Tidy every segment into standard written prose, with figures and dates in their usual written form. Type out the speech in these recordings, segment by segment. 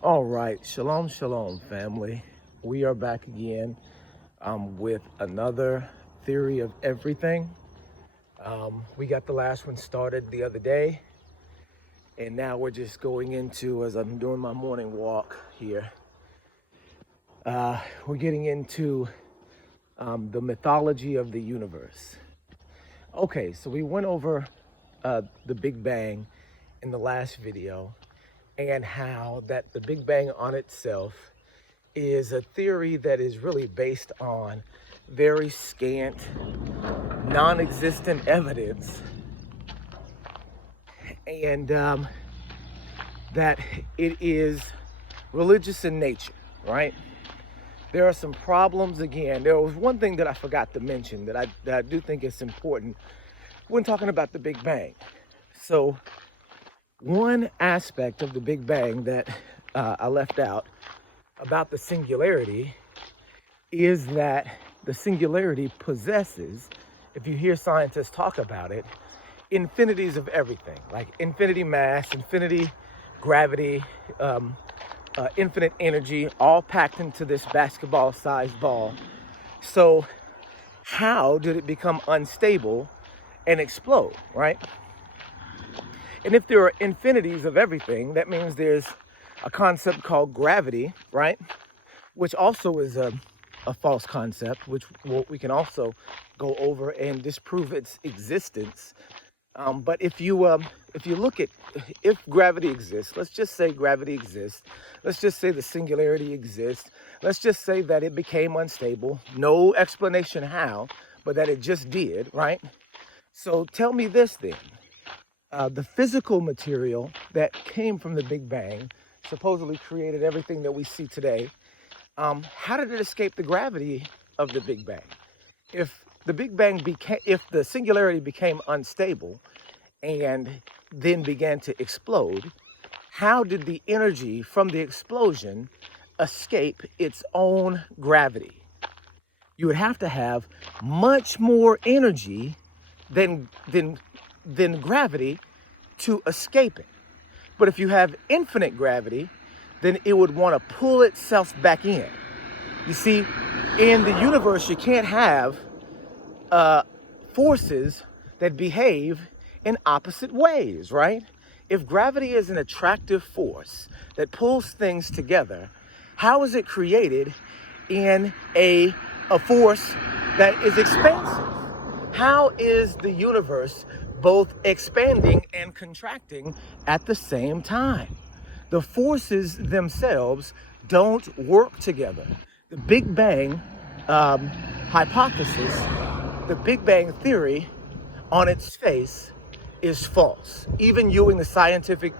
All right, shalom, shalom, family. We are back again with another theory of everything. We got the last one started the other day, and now we're just going into, as I'm doing my morning walk here, we're getting into the mythology of the universe. Okay, so we went over the Big Bang in the last video, and how that the Big Bang on itself is a theory that is really based on very scant, non-existent evidence, and that it is religious in nature, right? There are some problems again. There was one thing that I forgot to mention that I do think is important when talking about the Big Bang. So one aspect of the Big Bang that I left out about the singularity is that the singularity possesses, if you hear scientists talk about it, infinities of everything, like infinity mass, infinity gravity, infinite energy, all packed into this basketball-sized ball. So how did it become unstable and explode, right? And if there are infinities of everything, that means there's a concept called gravity, right? Which also is a false concept, which we can also go over and disprove its existence. But if you look at, if gravity exists, let's just say gravity exists. Let's just say the singularity exists. Let's just say that it became unstable. No explanation how, but that it just did, right? So tell me this then. The physical material that came from the Big Bang supposedly created everything that we see today. How did it escape the gravity of the Big Bang? If the singularity became unstable and then began to explode, how did the energy from the explosion escape its own gravity? You would have to have much more energy than gravity to escape it. But if you have infinite gravity, then it would want to pull itself back in. You see, in the universe, you can't have forces that behave in opposite ways, right? If gravity is an attractive force that pulls things together, how is it created in a force that is expansive? How is the universe both expanding and contracting at the same time? The forces themselves don't work together. The Big Bang hypothesis, the Big Bang theory on its face is false. Even using the scientific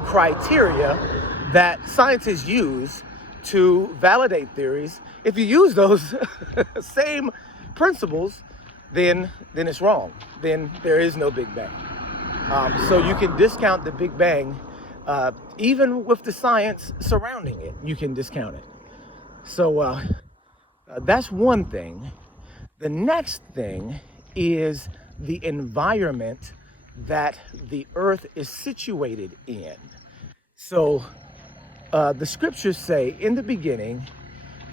criteria that scientists use to validate theories, if you use those same principles, then it's wrong. Then there is no Big Bang. So you can discount the Big Bang, even with the science surrounding it, you can discount it. So that's one thing. The next thing is the environment that the earth is situated in. So the scriptures say, in the beginning,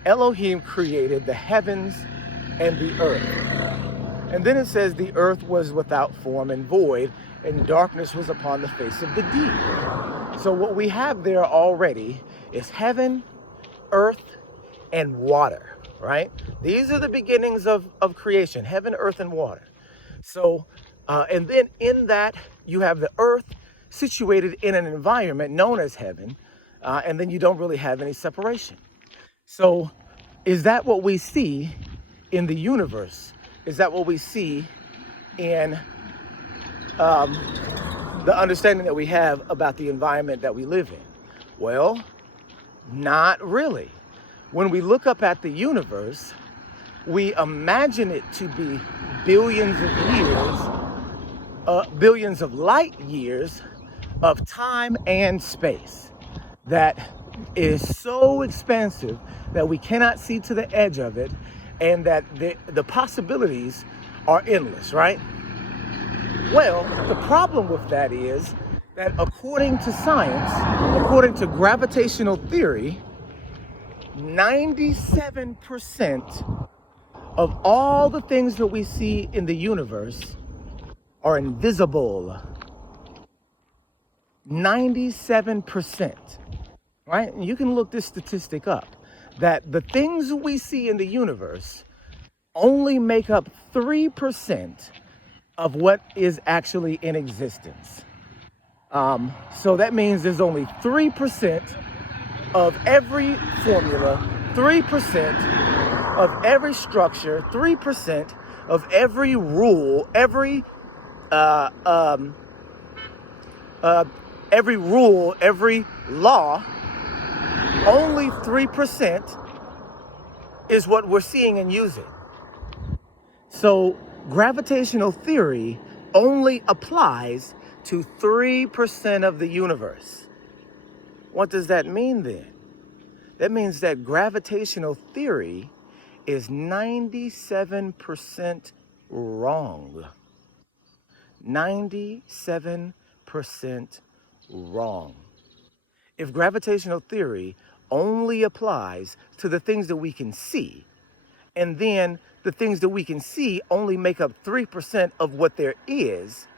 Elohim created the heavens and the earth. And then it says the earth was without form and void, and darkness was upon the face of the deep. So what we have there already is heaven, earth, and water, right? These are the beginnings of creation, heaven, earth, and water. So, and then in that, you have the earth situated in an environment known as heaven, and then you don't really have any separation. So is that what we see in the universe? Is that what we see in the understanding that we have about the environment that we live in? Well, not really. When we look up at the universe, we imagine it to be billions of years, billions of light years of time and space that is so expansive that we cannot see to the edge of it, and that the possibilities are endless, right? Well, the problem with that is that according to science, according to gravitational theory, 97% of all the things that we see in the universe are invisible. 97%, right? And you can look this statistic up, that the things we see in the universe only make up 3% of what is actually in existence. So that means there's only 3% of every formula, 3% of every structure, 3% of every rule, every law. Only 3% is what we're seeing and using. So gravitational theory only applies to 3% of the universe. What does that mean then? That means that gravitational theory is 97% wrong. 97% wrong. If gravitational theory only applies to the things that we can see, and then the things that we can see only make up 3% of what there is,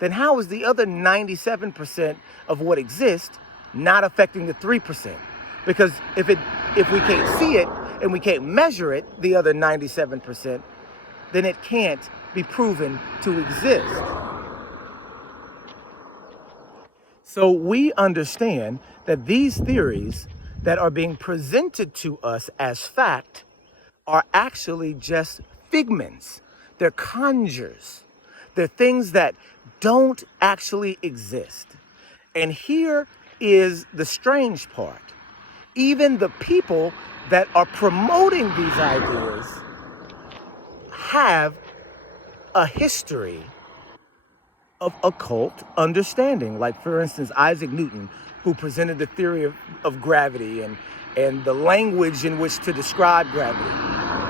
then how is the other 97% of what exists not affecting the 3%? Because if we can't see it and we can't measure it, the other 97%, then it can't be proven to exist. So we understand that these theories that are being presented to us as fact are actually just figments. They're conjures. They're things that don't actually exist. And here is the strange part. Even the people that are promoting these ideas have a history of occult understanding. Like, for instance, Isaac Newton, who presented the theory of gravity and the language in which to describe gravity.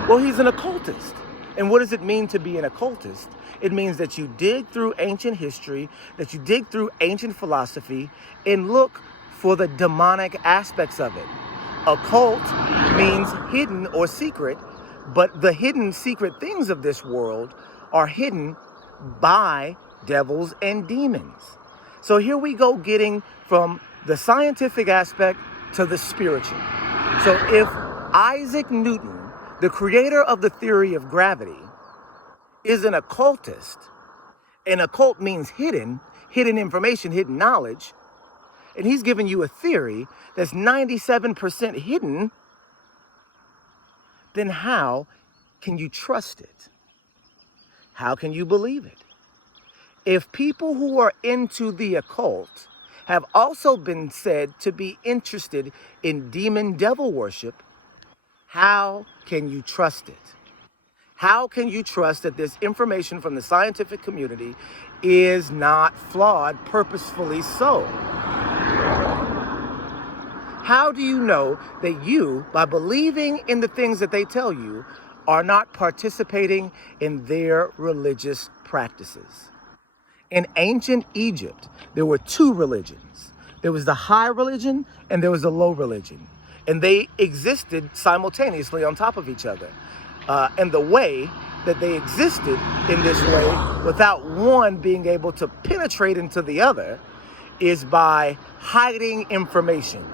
Well, he's an occultist. And what does it mean to be an occultist? It means that you dig through ancient history, that you dig through ancient philosophy, and look for the demonic aspects of it. Occult means hidden or secret, but the hidden secret things of this world are hidden by devils and demons. So here we go, getting from the scientific aspect to the spiritual. So if Isaac Newton, the creator of the theory of gravity, is an occultist, and occult means hidden information, hidden knowledge, and he's giving you a theory that's 97% hidden, then how can you trust it? How can you believe it? If people who are into the occult have also been said to be interested in demon devil worship, how can you trust it? How can you trust that this information from the scientific community is not flawed, purposefully so? How do you know that you, by believing in the things that they tell you, are not participating in their religious practices? In ancient Egypt, there were two religions. There was the high religion and there was the low religion. And they existed simultaneously on top of each other. And the way that they existed in this way, without one being able to penetrate into the other, is by hiding information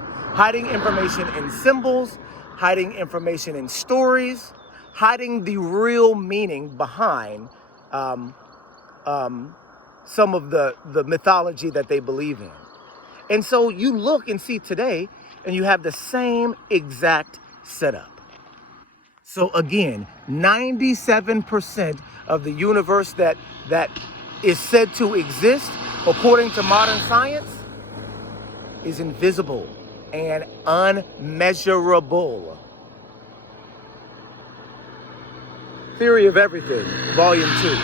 in symbols, hiding information in stories, hiding the real meaning behind some of the mythology that they believe in. And so you look and see today, and you have the same exact setup. So again, 97% of the universe that is said to exist, according to modern science, is invisible and unmeasurable. Theory of Everything, Volume 2.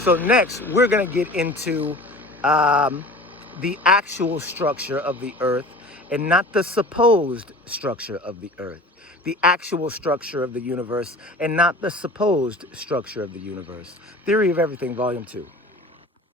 So next, we're going to get into the actual structure of the earth and not the supposed structure of the earth. The actual structure of the universe and not the supposed structure of the universe. Theory of Everything, Volume 2.